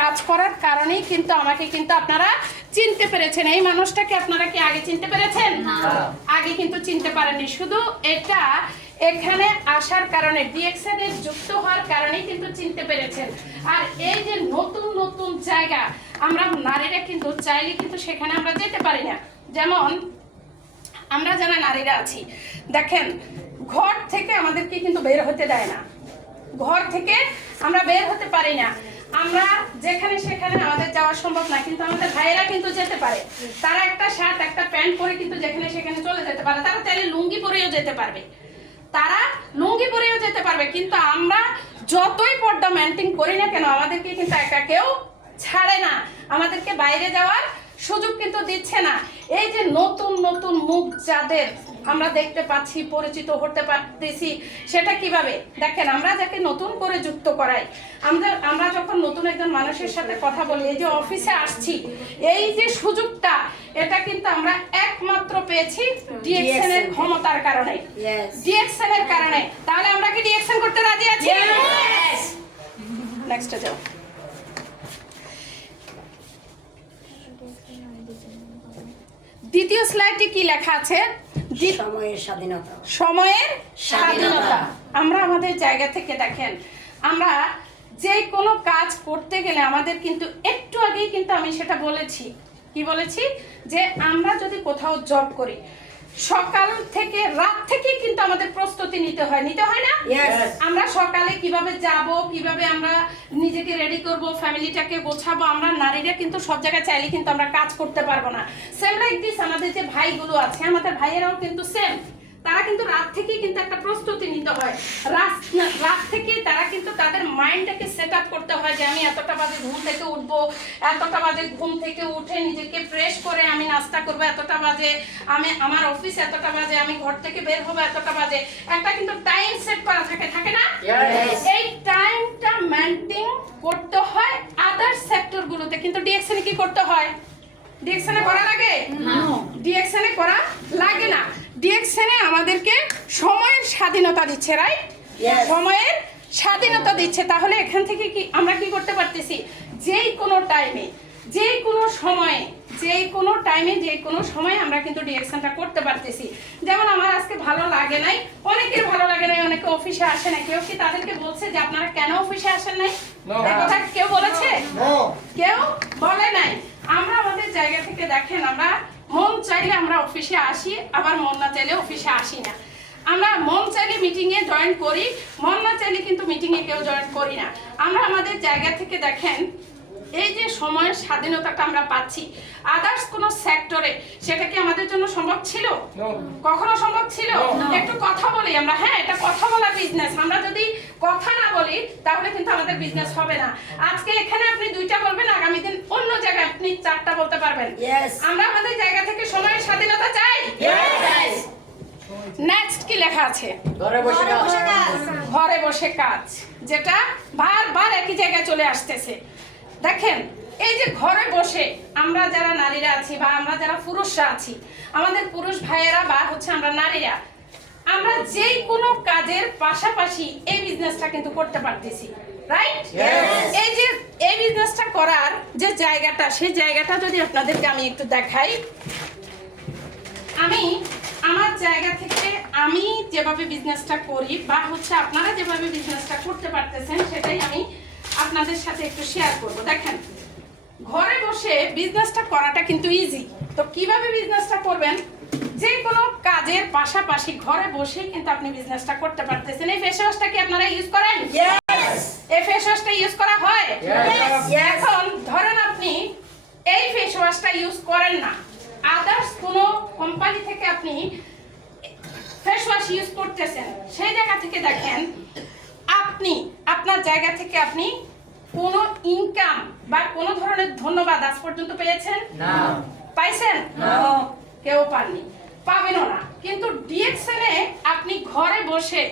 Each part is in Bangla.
কাজ করার কারণেই কিন্তু আমাকে কিন্তু আপনারা চিনতে পেরেছেন। এই মানুষটাকে আপনারা কি আগে চিনতে পেরেছেন? আগে কিন্তু চিনতে পারেননি। শুধু এটা এখানে আসার কারণে ডিএক্সএন এর যুক্ত হওয়ার কারণেই কিন্তু চিনতে পেরেছেন। আর এই যে নতুন নতুন জায়গা আমরা নারীরা কিন্তু চাইলে কিন্তু সেখানে আমরা যেতে পারি না। যেমন আমরা যারা নারীরা আছি দেখেন, ঘর থেকে আমাদেরকে কিন্তু বের হতে দেয় না, ঘর থেকে আমরা বের হতে পারি না, আমরা যেখানে সেখানে আমাদের যাওয়া সম্ভব না। কিন্তু আমাদের ভাইয়েরা কিন্তু যেতে পারে, তারা একটা শার্ট একটা প্যান্ট পরে কিন্তু যেখানে সেখানে চলে যেতে পারে, তারা চাইলে লুঙ্গি পরেও যেতে পারবে, তারা লুঙ্গি পরেও যেতে পারবে। কিন্তু আমরা যতই পর্দা মেনটেন করি না কেন আমাদেরকে কিন্তু একা কেউ ছাড়ে না, আমাদেরকে বাইরে যাওয়ার সুযোগ কিন্তু দিচ্ছে না। এই যে নতুন নতুন মুখ যাদের আমরা দেখতে পাচ্ছি, পরিচিত হতে পারতেছি, সেটা কিভাবে দেখেন, আমরা যাকে নতুন করে যুক্ত করাই, আমরা যখন নতুন একজন মানুষের সাথে কথা বলি, এই যে অফিসে আসছি, এই যে সুযোগটা, এটা কিন্তু আমরা একমাত্র পেয়েছি ডিএক্সএন এর ক্ষমতার কারণে, ডিএক্সএন এর কারণে। তাহলে আমরা কি ডিএক্সএন করতে রাজি আছি? নেক্সটে যাও। দ্বিতীয় স্লাইডে কি লেখা আছে? সময়ের স্বাধীনতা। সময়ের স্বাধীনতা। আমরা আমাদের জায়গা থেকে দেখেন, আমরা যে কোনো কাজ করতে গেলে আমাদের কিন্তু একটু আগেই কিন্তু আমি সেটা বলেছি, কি বলেছি, যে আমরা যদি কোথাও জব করি সকাল থেকে রাত থেকে কিন্তু আমাদের প্রস্তুতি নিতে হয়, নিতে হয় না? আমরা সকালে কিভাবে যাব, কিভাবে আমরা নিজেকে রেডি করব, ফ্যামিলিটাকে গোছাবো, আমরা নারীরা কিন্তু সব জায়গায় চাইলে কিন্তু আমরা কাজ করতে পারবো না। সেম লাইক দিস আমাদের যে ভাইগুলো আছে, আমাদের ভাইয়েরাও কিন্তু সেম, তারা কিন্তু রাত থেকেই কিন্তু একটা প্রস্তুতি নিতে হয়, রাত থেকে তারা কিন্তু তাদের মাইন্ডটাকে সেট আপ করতে হয় যে আমি এতটা বাজে ঘুম থেকে উঠবো, এতটা বাজে ঘুম থেকে উঠে নিজেকে ফ্রেশ করে আমি নাস্তা করবো, এতটা বাজে আমি আমার অফিস, এতটা বাজে আমি ঘর থেকে বের হবো, এতটা বাজে একটা কিন্তু টাইম সেট করা থাকে, থাকে না? এই টাইমটা মেইনটেইন করতে হয় আদার সেক্টর গুলোতে, কিন্তু ডিএক্সএন কি করতে হয়? ডিএক্সএন এ করা লাগে না, ডিএক্সএন এ করা লাগে না। ডিএক্সএন এ আমাদেরকে সময়ের স্বাধীনতা দিচ্ছে, রাইট? সময়ের স্বাধীনতা দিচ্ছে। তাহলে এখান থেকে কি আমরা কি করতে পারতেছি? যেই কোনো টাইমে, যেই কোনো সময়ে, যেই কোনো টাইমে, যেই কোনো সময়ে আমরা কিন্তু ডিএক্সএনটা করতে পারতেছি। যেমন আমার আজকে ভালো লাগে নাই, অনেকের ভালো লাগে নাই, অনেকে অফিসে আসে না, কেউ কি তাদেরকে বলছে যে আপনারা কেন অফিসে আসেন নাই? এই কথা কেউ বলেছে? কেউ বলে নাই। আমরা আমাদের জায়গা থেকে দেখেন, আমরা মন চাইলে আমরা অফিসে আসি, আবার মন না চাইলে অফিসে আসি না। আমরা মন চাইলে মিটিং এ জয়েন করি, মন না চাইলে কিন্তু মিটিং এ কেউ জয়েন করি না। আমরা আমাদের জায়গা থেকে দেখেন, এই যে সময়ের স্বাধীনতাটা আমরা পাচ্ছি, আদার্স কোন সেক্টরে সেটা কি আমাদের জন্য সম্ভব ছিল? কখনো সম্ভব ছিল? একটু কথা বলি আমরা, হ্যাঁ এটা কথা বলা বিজনেস, আমরা যদি কথা না বলি তাহলে কিন্তু আমাদের বিজনেস হবে না। আজকে এখানে আপনি দুইটা বলবেন, আগামী দিন অন্য জায়গায় আপনি চারটা বলতে পারবেন। আমরা আমাদের জায়গা থেকে সময়ের স্বাধীনতা চাই। নেক্সট কি লেখা আছে? ঘরে বসে কাজ, যেটা বারবার একই জায়গায় চলে আসতেছে। দেখেন, এই যে ঘরে বসে আমরা যারা নারীরা আছি বা আমরা যারা পুরুষরা আছি, আমাদের পুরুষ ভাইয়েরা বা হচ্ছে আমরা নারীরা, আমরা যেই কোনো কাজের পাশাপাশি এই বিজনেসটা কিন্তু করতে পারতেছি, রাইট? এই যে এই বিজনেসটা করার যে জায়গাটা, সেই জায়গাটা যদি আপনাদেরকে আমি একটু দেখাই, আমি আমার জায়গা থেকে আমি যেভাবে বিজনেসটা করি বা হচ্ছে আপনারা যেভাবে বিজনেসটা করতে পারতেছেন, সেটাই আমি আপনাদের সাথে একটু শেয়ার করব। দেখেন, ঘরে বসে বিজনেসটা করাটা কিন্তু ইজি। তো কিভাবে বিজনেসটা করবেন? যে কোনো কাজের পাশাপাশি ঘরে বসে কিন্তু আপনি বিজনেসটা করতে পারতেছেন। এই ফেস ওয়াশটা কি আপনারা ইউজ করেন? এই ফেস ওয়াশটা ইউজ করা হয়? এখন ধরেন আপনি এই ফেস ওয়াশটা ইউজ করেন না, আদার্স কোনো কোম্পানি থেকে আপনি ফেস ওয়াশ ইউজ করতেছেন, সেই জায়গা থেকে দেখেন, আপনি আপনার জায়গা থেকে আপনি কোনো ইনকাম বা কোনো ধরনের ধন্যবাদ আজ পর্যন্ত পেয়েছেন? না। পাইছেন? না। কেউ পাননি, পাবেনও না। কিন্তু ডিএক্সএন এ আপনি ঘরে বসে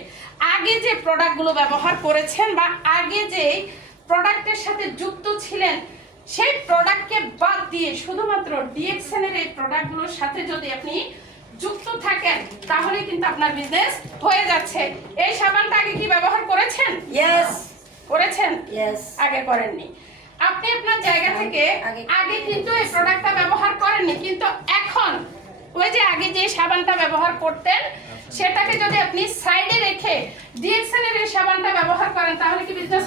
আগে যে প্রোডাক্টগুলো ব্যবহার করেছেন বা আগে যে প্রোডাক্টের সাথে যুক্ত ছিলেন, সেই প্রোডাক্টকে বাদ দিয়ে শুধুমাত্র ডিএক্সএন এর এই প্রোডাক্টগুলোর সাথে যদি আপনি যুক্ত থাকেন, তাহলে কিন্তু আপনার বিজনেস হয়ে যাচ্ছে। এই সাবানটা আগে কি ব্যবহার করেছেন? করেছেন? আগে করেননি। আপনি আপনার জায়গা থেকে আগে কিন্তু এই প্রোডাক্টটা ব্যবহার করেননি, কিন্তু এখন ওই যে আগে যে সাবানটা ব্যবহার করতেন সেটাকে যদি আপনি সাইডে রেখে ডিএক্সএন এর এই সাবানটা ব্যবহার করেন তাহলে কি বিজনেস